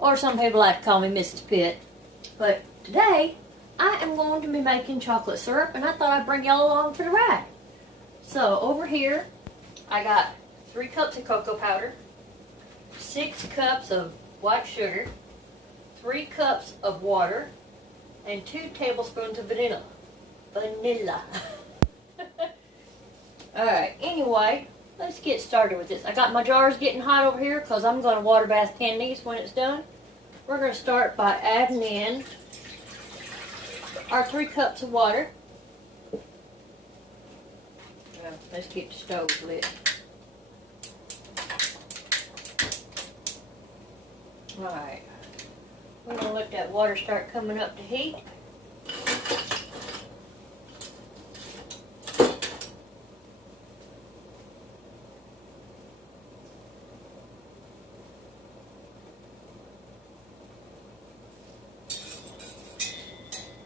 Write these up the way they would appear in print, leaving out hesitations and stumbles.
or some people like to call me Mrs. Pitt. But today, I am going to be making chocolate syrup, and I thought I'd bring y'all along for the ride. So over here, I got 3 cups of cocoa powder, 6 cups of white sugar, 3 cups of water, and 2 tablespoons of vanilla. Alright, anyway, let's get started with this. I got my jars getting hot over here because I'm going to water bath pan these when it's done. We're going to start by adding in our 3 cups of water. Well, let's get the stove lit. Alright, we're going to let that water start coming up to heat.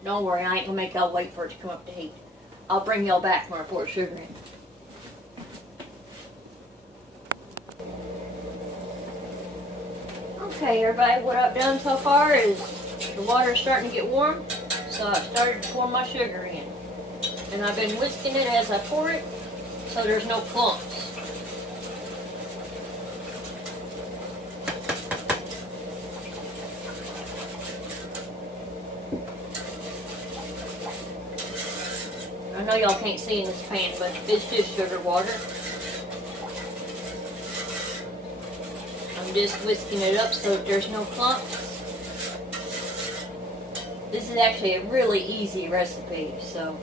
Don't worry, I ain't going to make y'all wait for it to come up to heat. I'll bring y'all back when I pour the sugar in. Okay, everybody, what I've done so far is the water is starting to get warm, so I started to pour my sugar in. And I've been whisking it as I pour it, so there's no clumps. I know y'all can't see in this pan, but it's just sugar water. I'm just whisking it up so that there's no clumps. This is actually a really easy recipe, so.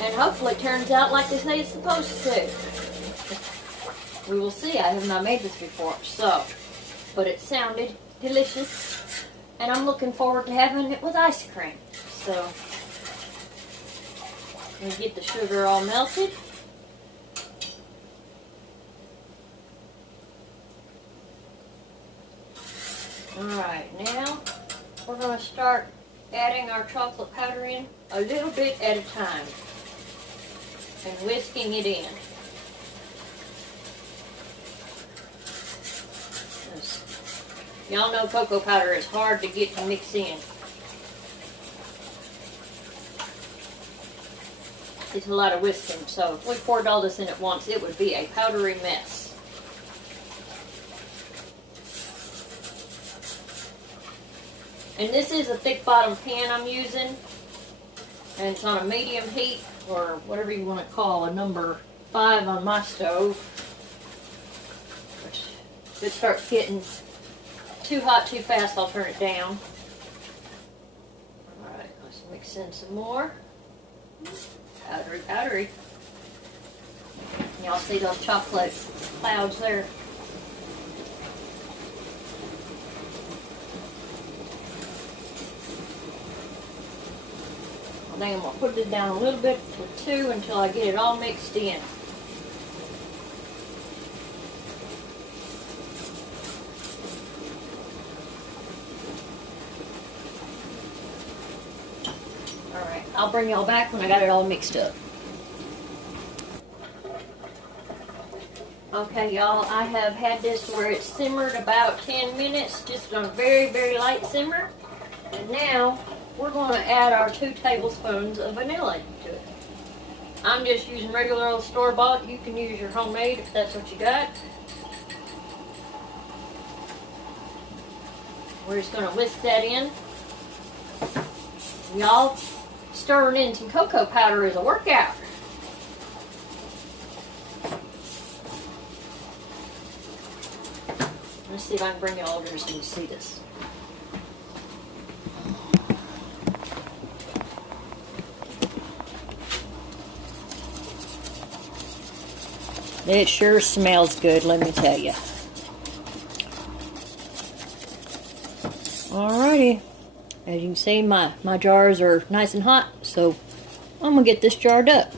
And hopefully it turns out like this is supposed to. We will see. I have not made this before, so. But it sounded delicious. And I'm looking forward to having it with ice cream. So. I'm going to get the sugar all melted. Alright, now we're going to start adding our chocolate powder in a little bit at a time and whisking it in. Y'all know cocoa powder is hard to get to mix in. It's a lot of whisking, so if we poured all this in at once, it would be a powdery mess. And this is a thick bottom pan I'm using, and it's on a medium heat, or whatever you want to call a number 5 on my stove. If it starts getting too hot too fast, I'll turn it down. Alright, let's mix in some more. Powdery, powdery. Y'all see those chocolate clouds there? Well, then I'm going to put it down a little bit to 2 until I get it all mixed in. Alright, I'll bring y'all back when I got it all mixed up. Okay, y'all, I have had this where it's simmered about 10 minutes, just on a very, very light simmer. And now, we're going to add our 2 tablespoons of vanilla into it. I'm just using regular old store-bought. You can use your homemade if that's what you got. We're just going to whisk that in. Y'all, stirring in some cocoa powder is a workout. Let's see if I can bring y'all over here so you see this. It sure smells good, let me tell you. Alrighty. As you can see, my jars are nice and hot, so I'm going to get this jarred up.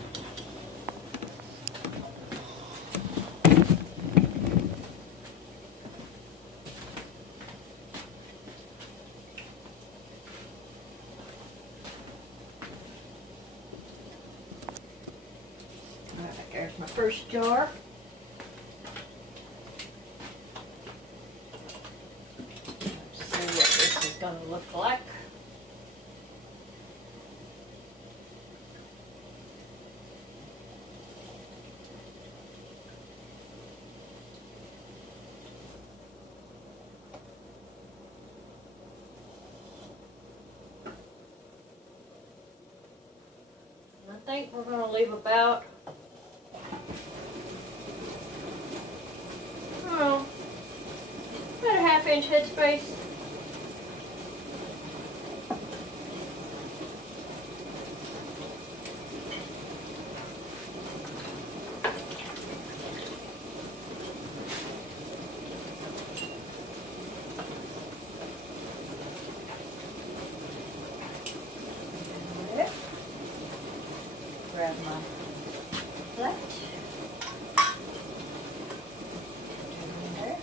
Alright, there's my first jar. going to look like. I think we're going to leave about, I don't know, about a half-inch headspace. Grab my plate. In there.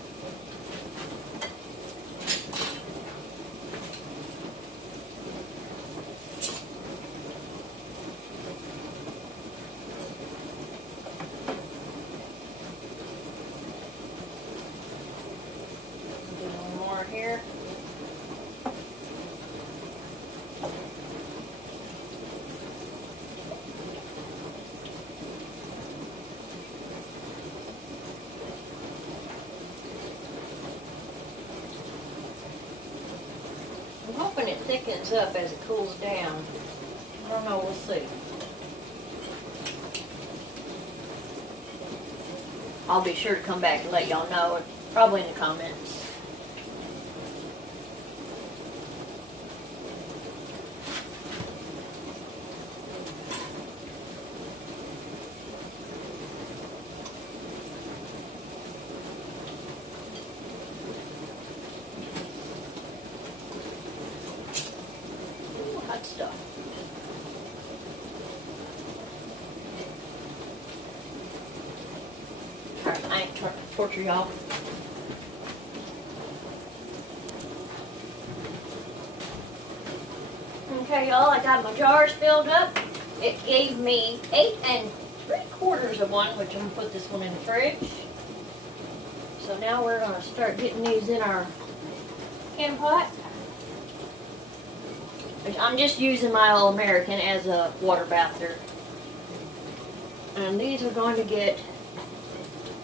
Do one more here. I'm hoping it thickens up as it cools down. I don't know, we'll see. I'll be sure to come back and let y'all know, probably in the comments. Hot stuff. Alright, I ain't trying to torture y'all. Okay, y'all, I got my jars filled up. It gave me 8 3/4 of one, which I'm going to put this one in the fridge. So now we're going to start getting these in our can pot. I'm just using my All-American as a water bather. And these are going to get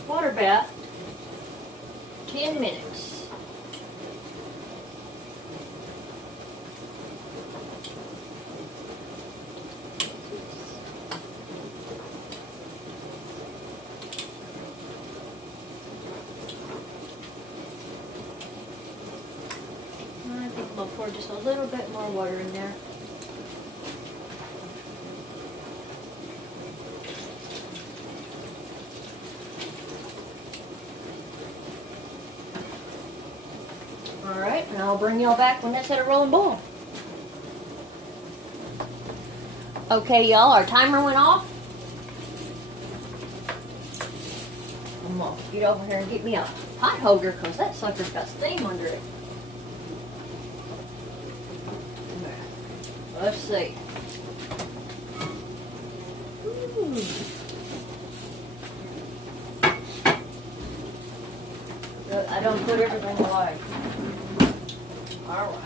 water bath 10 minutes. I think we'll pour just a little bit more water in there. Alright, and I'll bring y'all back when that's at a rolling boil. Okay, y'all, our timer went off. I'm gonna get over here and get me a pot holder because that sucker's got steam under it. Let's see. Ooh. I don't put everything away. All right.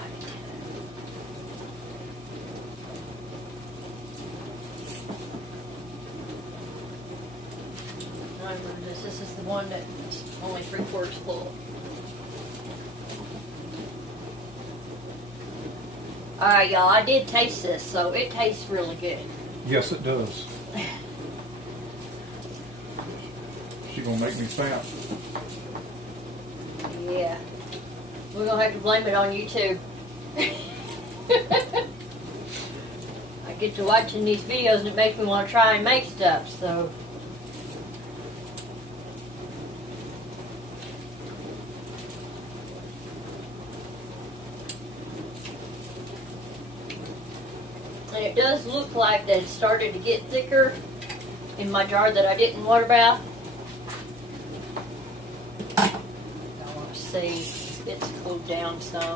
Remember this is the one that's only 3/4 full. Alright, y'all, I did taste this, so it tastes really good. Yes, it does. She gonna make me fat. Yeah. We're gonna have to blame it on YouTube. I get to watching these videos and it makes me want to try and make stuff, so. And it does look like that it started to get thicker in my jar that I didn't water bath. I want to see it's cooled down some.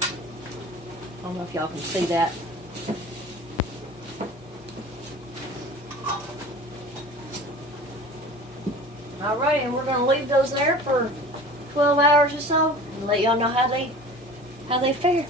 I don't know if y'all can see that. Alright, and we're going to leave those there for 12 hours or so and let y'all know how they fare.